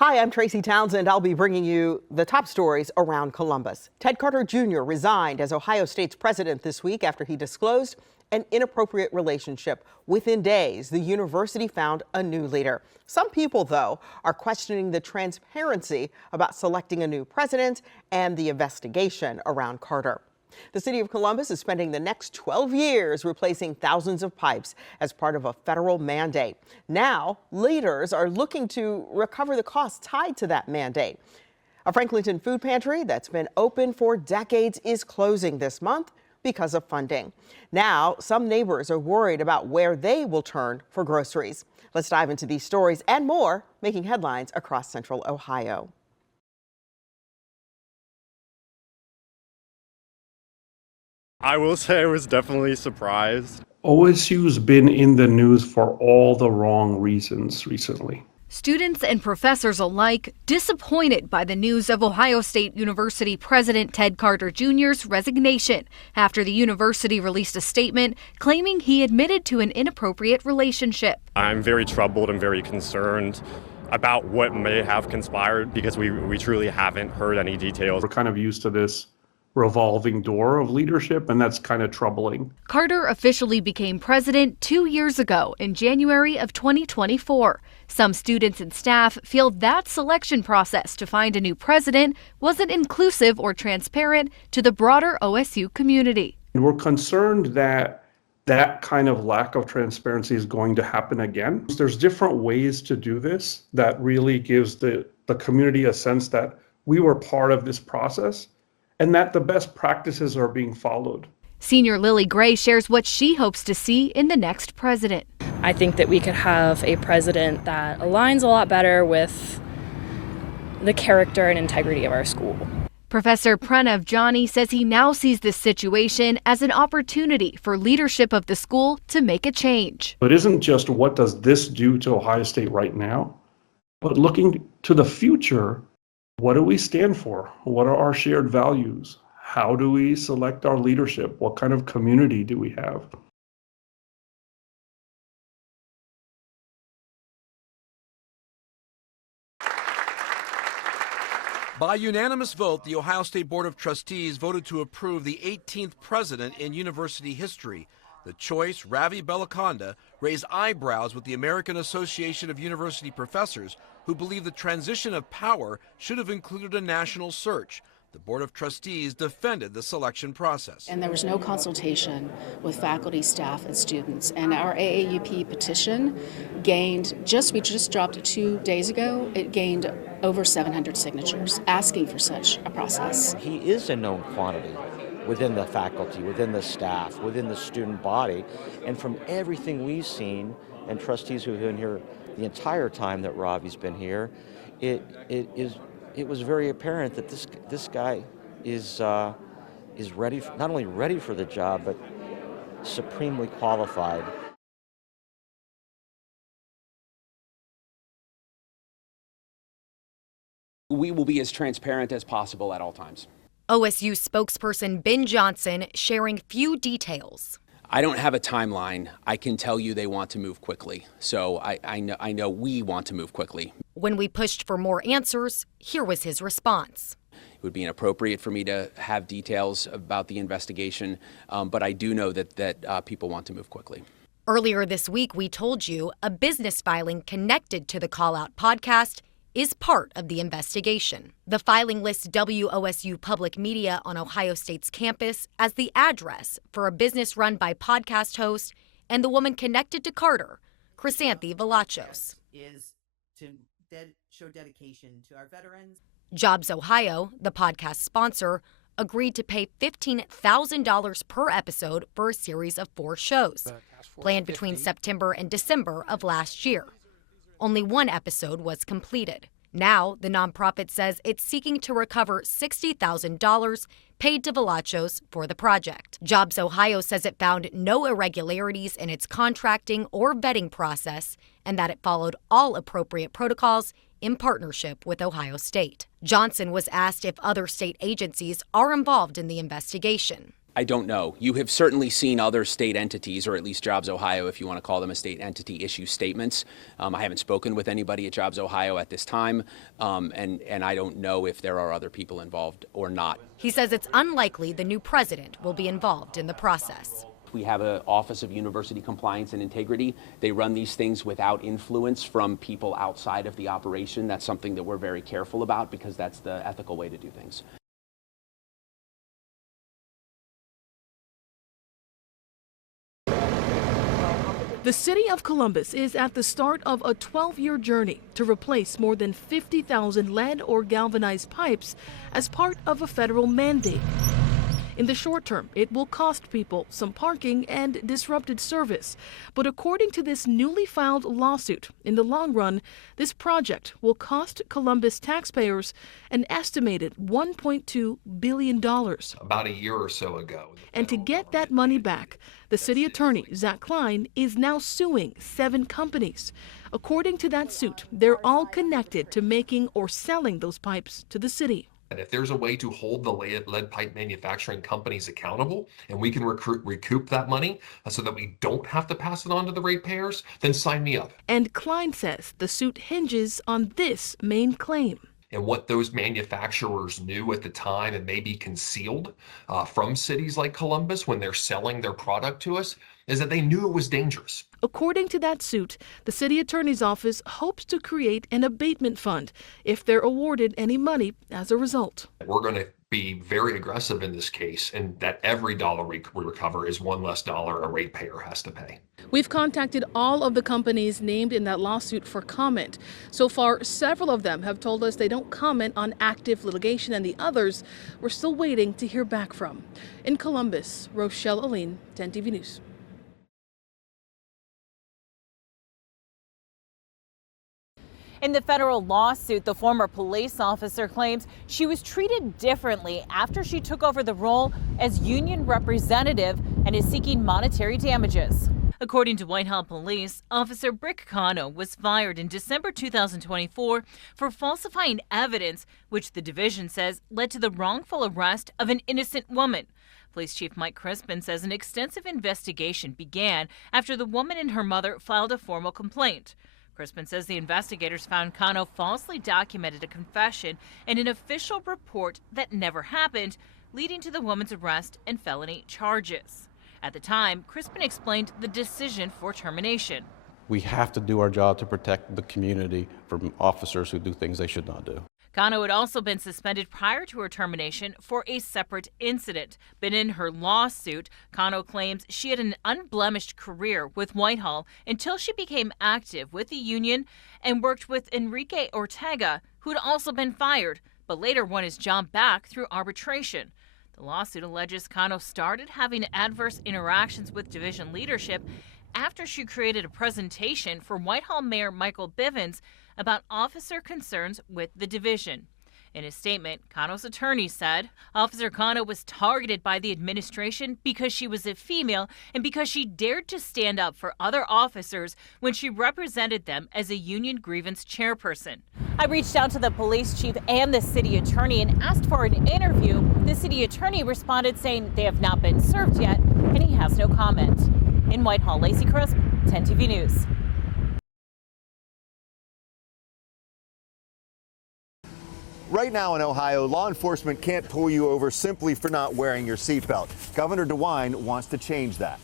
Hi, I'm Tracy Townsend. I'll be bringing you the top stories around Columbus. Ted Carter Jr. resigned as Ohio State's president this week after he disclosed an inappropriate relationship. Within days, the university found a new leader. Some people, though, are questioning the transparency about selecting a new president and the investigation around Carter. The city of Columbus is spending the next 12 years replacing thousands of pipes as part of a federal mandate. Now, leaders are looking to recover the costs tied to that mandate. A Franklinton food pantry that's been open for decades is closing this month because of funding. Now, some neighbors are worried about where they will turn for groceries. Let's dive into these stories and more making headlines across Central Ohio. I will say I was definitely surprised. OSU's been in the news for all the wrong reasons recently. Students and professors alike disappointed by the news of Ohio State University President Ted Carter Jr.'s resignation after the university released a statement claiming he admitted to an inappropriate relationship. I'm very troubled and very concerned about what may have conspired because we truly haven't heard any details. We're kind of used to this revolving door of leadership, and that's kind of troubling. Carter officially became president 2 years ago in January of 2024. Some students and staff feel that selection process to find a new president wasn't inclusive or transparent to the broader OSU community. We're concerned that that kind of lack of transparency is going to happen again. There's different ways to do this that really gives the community a sense that we were part of this process and that the best practices are being followed. Senior Lily Gray shares what she hopes to see in the next president. I think that we could have a president that aligns a lot better with the character and integrity of our school. Professor Pranav Jani says he now sees this situation as an opportunity for leadership of the school to make a change. It isn't just what does this do to Ohio State right now, but looking to the future. What do we stand for? What are our shared values? How do we select our leadership? What kind of community do we have? By unanimous vote, the Ohio State Board of Trustees voted to approve the 18th president in university history. The choice, Ravi Belakonda, raised eyebrows with the American Association of University Professors, who believe the transition of power should have included a national search. The Board of Trustees defended the selection process. And there was no consultation with faculty, staff, and students. And our AAUP petition gained, we just dropped it 2 days ago, it gained over 700 signatures asking for such a process. He is a known quantity within the faculty, within the staff, within the student body. And from everything we've seen, and trustees who've been here the entire time that Ravi's been here, it was very apparent that this guy is ready, not only ready for the job, but supremely qualified. We will be as transparent as possible at all times. OSU spokesperson Ben Johnson sharing few details. I don't have a timeline. I can tell you they want to move quickly. So I know we want to move quickly. When we pushed for more answers, here was his response. It would be inappropriate for me to have details about the investigation, but I do know that people want to move quickly. Earlier this week, we told you a business filing connected to the Call Out podcast is part of the investigation. The filing lists WOSU Public Media on Ohio State's campus as the address for a business run by podcast host and the woman connected to Carter, Chrysanthi Velachos. Is to show dedication to our veterans. Jobs Ohio, the podcast sponsor, agreed to pay $15,000 per episode for a series of 4 shows, planned between September and December of last year. Only 1 episode was completed. Now, the nonprofit says it's seeking to recover $60,000 paid to Velachos for the project. Jobs Ohio says it found no irregularities in its contracting or vetting process and that it followed all appropriate protocols in partnership with Ohio State. Johnson was asked if other state agencies are involved in the investigation. I don't know. You have certainly seen other state entities, or at least Jobs Ohio, if you want to call them a state entity, issue statements. I haven't spoken with anybody at Jobs Ohio at this time, and I don't know if there are other people involved or not. He says it's unlikely the new president will be involved in the process. We have an Office of University Compliance and Integrity. They run these things without influence from people outside of the operation. That's something that we're very careful about because that's the ethical way to do things. The city of Columbus is at the start of a 12-year journey to replace more than 50,000 lead or galvanized pipes as part of a federal mandate. In the short term, it will cost people some parking and disrupted service. But according to this newly filed lawsuit, in the long run, this project will cost Columbus taxpayers an estimated $1.2 billion. About a year or so ago. And to get that money back, the city attorney, Zach Klein, is now suing 7 companies. According to that suit, they're all connected to making or selling those pipes to the city. And if there's a way to hold the lead pipe manufacturing companies accountable and we can recoup that money so that we don't have to pass it on to the ratepayers, then sign me up. And Klein says the suit hinges on this main claim. And what those manufacturers knew at the time and maybe concealed from cities like Columbus when they're selling their product to us is that they knew it was dangerous. According to that suit, the city attorney's office hopes to create an abatement fund if they're awarded any money as a result. We're going to be very aggressive in this case, and that every dollar we recover is one less dollar a ratepayer has to pay. We've contacted all of the companies named in that lawsuit for comment. So far, several of them have told us they don't comment on active litigation, and the others we're still waiting to hear back from. In Columbus, Rochelle Aline, 10 TV News. In the federal lawsuit, the former police officer claims she was treated differently after she took over the role as union representative and is seeking monetary damages. According to Whitehall Police, Officer Brick Cano was fired in December 2024 for falsifying evidence, which the division says led to the wrongful arrest of an innocent woman. Police Chief Mike Crispin says an extensive investigation began after the woman and her mother filed a formal complaint. Crispin says the investigators found Cano falsely documented a confession in an official report that never happened, leading to the woman's arrest and felony charges. At the time, Crispin explained the decision for termination. We have to do our job to protect the community from officers who do things they should not do. Cano had also been suspended prior to her termination for a separate incident. But in her lawsuit, Cano claims she had an unblemished career with Whitehall until she became active with the union and worked with Enrique Ortega, who had also been fired, but later won his job back through arbitration. The lawsuit alleges Cano started having adverse interactions with division leadership after she created a presentation for Whitehall Mayor Michael Bivens about officer concerns with the division. In a statement, Cano's attorney said Officer Cano was targeted by the administration because she was a female and because she dared to stand up for other officers when she represented them as a union grievance chairperson. I reached out to the police chief and the city attorney and asked for an interview. The city attorney responded saying they have not been served yet, and he has no comment. In Whitehall, Lacey Crisp, 10 TV News. Right now in Ohio, law enforcement can't pull you over simply for not wearing your seatbelt. Governor DeWine wants to change that.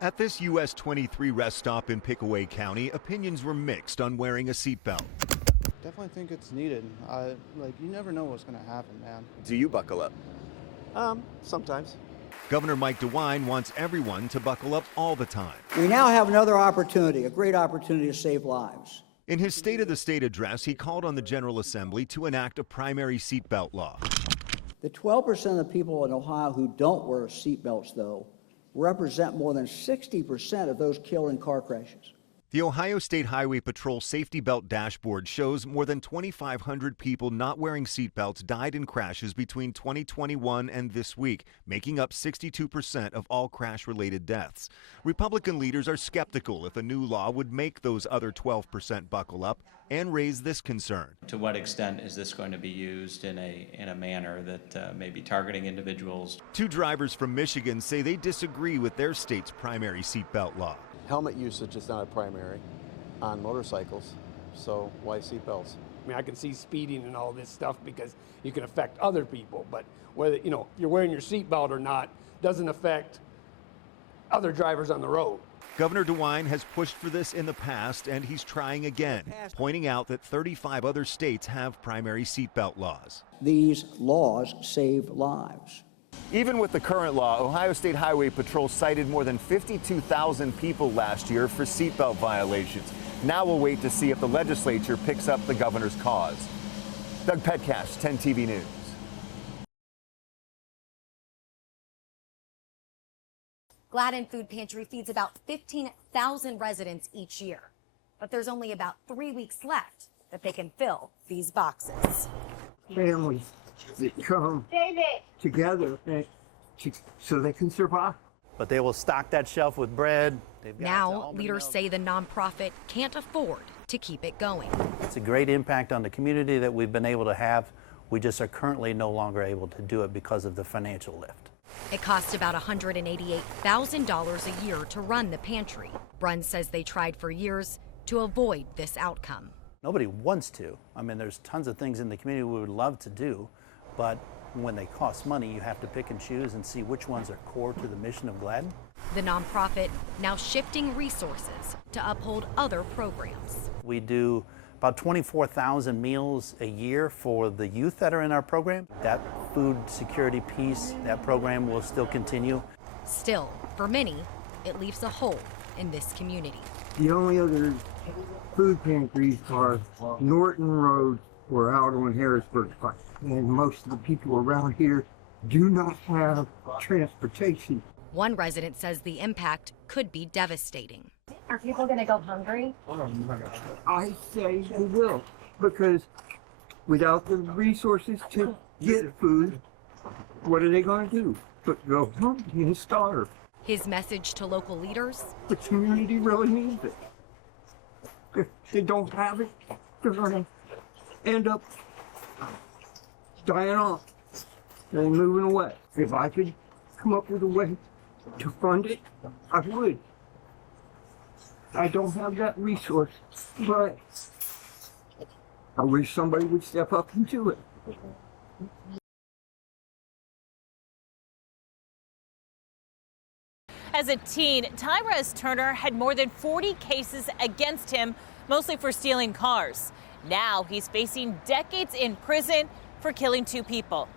At this US 23 rest stop in Pickaway County, opinions were mixed on wearing a seatbelt. Definitely think it's needed. You never know what's going to happen, man. Do you buckle up? Sometimes. Governor Mike DeWine wants everyone to buckle up all the time. We now have another opportunity, a great opportunity to save lives. In his State of the State address, he called on the General Assembly to enact a primary seatbelt law. The 12% of the people in Ohio who don't wear seatbelts, though, represent more than 60% of those killed in car crashes. The Ohio State Highway Patrol Safety Belt Dashboard shows more than 2,500 people not wearing seatbelts died in crashes between 2021 and this week, making up 62% of all crash-related deaths. Republican leaders are skeptical if a new law would make those other 12% buckle up and raise this concern. To what extent is this going to be used in a manner that may be targeting individuals? Two drivers from Michigan say they disagree with their state's primary seatbelt law. Helmet usage is not a primary on motorcycles, so why seatbelts? I mean, I can see speeding and all this stuff because you can affect other people, but whether, you're wearing your seatbelt or not doesn't affect other drivers on the road. Governor DeWine has pushed for this in the past, and he's trying again, pointing out that 35 other states have primary seatbelt laws. These laws save lives. Even with the current law, Ohio State Highway Patrol cited more than 52,000 people last year for seatbelt violations. Now we'll wait to see if the legislature picks up the governor's cause. Doug Petcash, 10 TV News. Gladden Food Pantry feeds about 15,000 residents each year, but there's only about 3 weeks left that they can fill these boxes. Families that come together so they can survive. But they will stock that shelf with bread. Now, leaders say the nonprofit can't afford to keep it going. It's a great impact on the community that we've been able to have. We just are currently no longer able to do it because of the financial lift. It costs about $188,000 a year to run the pantry. Brunn says they tried for years to avoid this outcome. Nobody wants to. I mean, there's tons of things in the community we would love to do, but when they cost money, you have to pick and choose and see which ones are core to the mission of Gladden. The nonprofit now shifting resources to uphold other programs. We do about 24,000 meals a year for the youth that are in our program. That food security piece, that program will still continue. Still, for many, it leaves a hole in this community. The only other food pantries are Norton Road or out on Harrisburg Pike. And most of the people around here do not have transportation. One resident says the impact could be devastating. Are people going to go hungry? I say they will, because without the resources to get food, what are they going to do? But go hungry and starve. His message to local leaders? The community really needs it. If they don't have it, they're going to end up dying off and moving away. If I could come up with a way to fund it, I would. I don't have that resource, but I wish somebody would step up and do it. As a teen, Tyrez Turner had more than 40 cases against him, mostly for stealing cars. Now he's facing decades in prison for killing 2 people.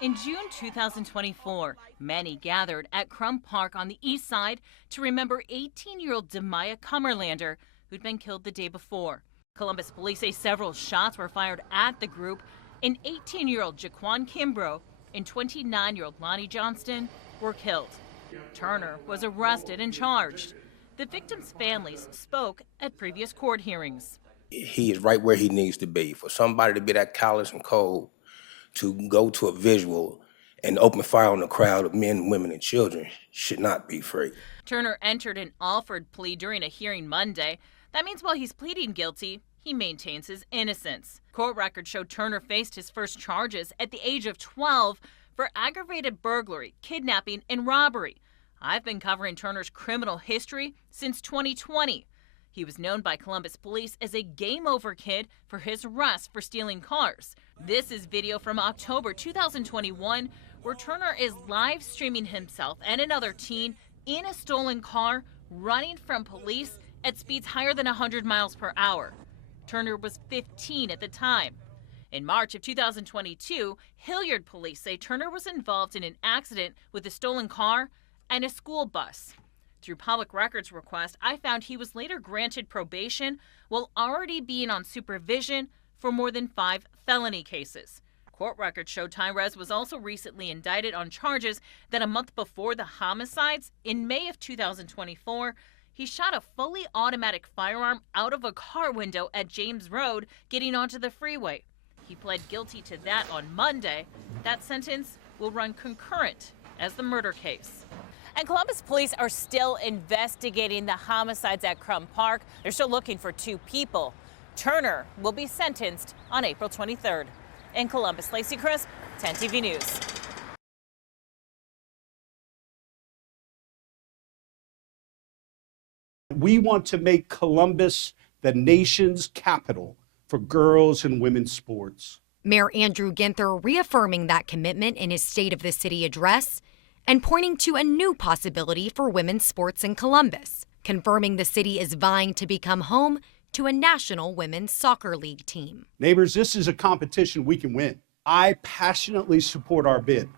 In June 2024, many gathered at Crum Park on the east side to remember 18-year-old Demaya Cummerlander, who'd been killed the day before. Columbus police say several shots were fired at the group, and 18-year-old Jaquan Kimbrough and 29-year-old Lonnie Johnston were killed. Turner was arrested and charged. The victims' families spoke at previous court hearings. He is right where he needs to be. For somebody to be that callous and cold, to go to a visual and open fire on a crowd of men, women, and children should not be free. Turner entered an offered plea during a hearing Monday. That means while he's pleading guilty, he maintains his innocence. Court records show Turner faced his first charges at the age of 12 for aggravated burglary, kidnapping, and robbery. I've been covering Turner's criminal history since 2020. He was known by Columbus police as a game-over kid for his arrest for stealing cars. This is video from October 2021 where Turner is live streaming himself and another teen in a stolen car running from police at speeds higher than 100 miles per hour. Turner was 15 at the time. In March of 2022, Hilliard police say Turner was involved in an accident with a stolen car and a school bus. Through public records request, I found he was later granted probation while already being on supervision for more than 5 felony cases. Court records show Tyrez was also recently indicted on charges that a month before the homicides, in May of 2024, he shot a fully automatic firearm out of a car window at James Road getting onto the freeway. He pled guilty to that on Monday. That sentence will run concurrent as the murder case. And Columbus police are still investigating the homicides at Crum Park. They're still looking for 2 people. Turner will be sentenced on April 23rd. In Columbus, Lacey Crisp, 10 TV News. We want to make Columbus the nation's capital for girls and women's sports. Mayor Andrew Ginther reaffirming that commitment in his State of the City address and pointing to a new possibility for women's sports in Columbus, confirming the city is vying to become home to a national women's soccer league team. Neighbors, this is a competition we can win. I passionately support our bid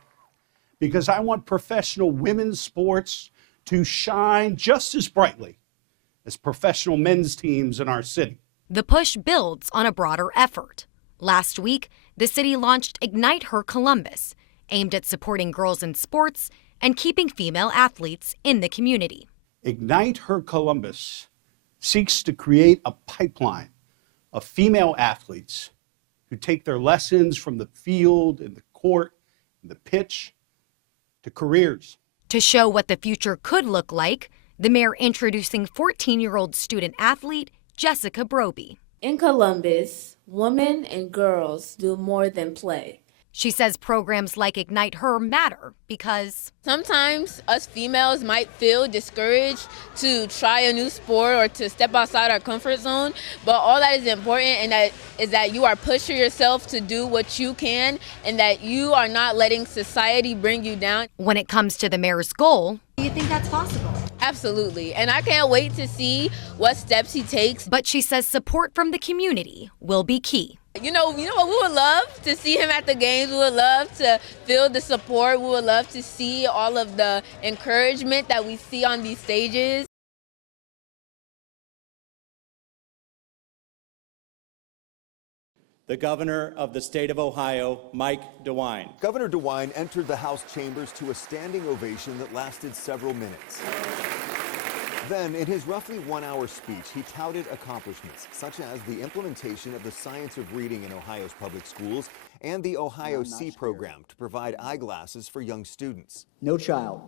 because I want professional women's sports to shine just as brightly as professional men's teams in our city. The push builds on a broader effort. Last week, the city launched Ignite Her Columbus, aimed at supporting girls in sports and keeping female athletes in the community. Ignite Her Columbus seeks to create a pipeline of female athletes who take their lessons from the field and the court and the pitch to careers. To show what the future could look like, the mayor introducing 14-year-old student athlete Jessica Broby. In Columbus, women and girls do more than play. She says programs like Ignite Her matter because sometimes us females might feel discouraged to try a new sport or to step outside our comfort zone, but all that is important and that is that you are pushing yourself to do what you can and that you are not letting society bring you down. When it comes to the mayor's goal, do you think that's possible? Absolutely, and I can't wait to see what steps he takes. But she says support from the community will be key. You know what we would love to see him at the games. We would love to feel the support. We would love to see all of the encouragement that we see on these stages. The governor of the state of Ohio, Mike DeWine. Governor DeWine entered the House chambers to a standing ovation that lasted several minutes. Then, in his roughly 1-hour speech, he touted accomplishments such as the implementation of the science of reading in Ohio's public schools and the Ohio C program to provide eyeglasses for young students. No child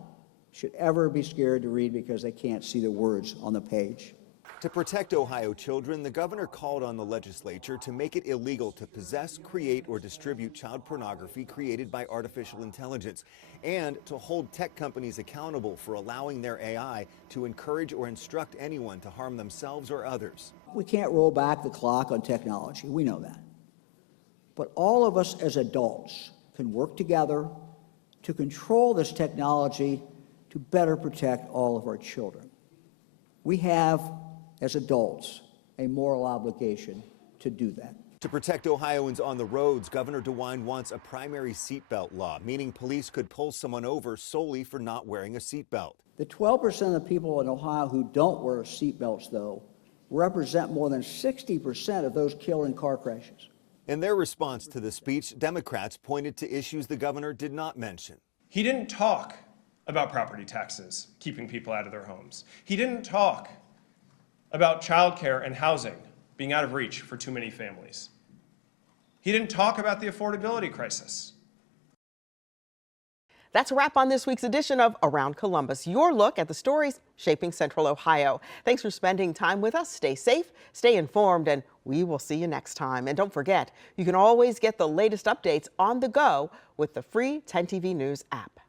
should ever be scared to read because they can't see the words on the page. To protect Ohio children, the governor called on the legislature to make it illegal to possess, create, or distribute child pornography created by artificial intelligence, and to hold tech companies accountable for allowing their AI to encourage or instruct anyone to harm themselves or others. We can't roll back the clock on technology, we know that. But all of us as adults can work together to control this technology to better protect all of our children. We have, as adults, a moral obligation to do that. To protect Ohioans on the roads, Governor DeWine wants a primary seatbelt law, meaning police could pull someone over solely for not wearing a seatbelt. The 12% of the people in Ohio who don't wear seatbelts, though, represent more than 60% of those killed in car crashes. In their response to the speech, Democrats pointed to issues the governor did not mention. He didn't talk about property taxes, keeping people out of their homes. He didn't talk about childcare and housing being out of reach for too many families. He didn't talk about the affordability crisis. That's a wrap on this week's edition of Around Columbus, your look at the stories shaping Central Ohio. Thanks for spending time with us. Stay safe, stay informed, and we will see you next time. And don't forget, you can always get the latest updates on the go with the free 10 TV News app.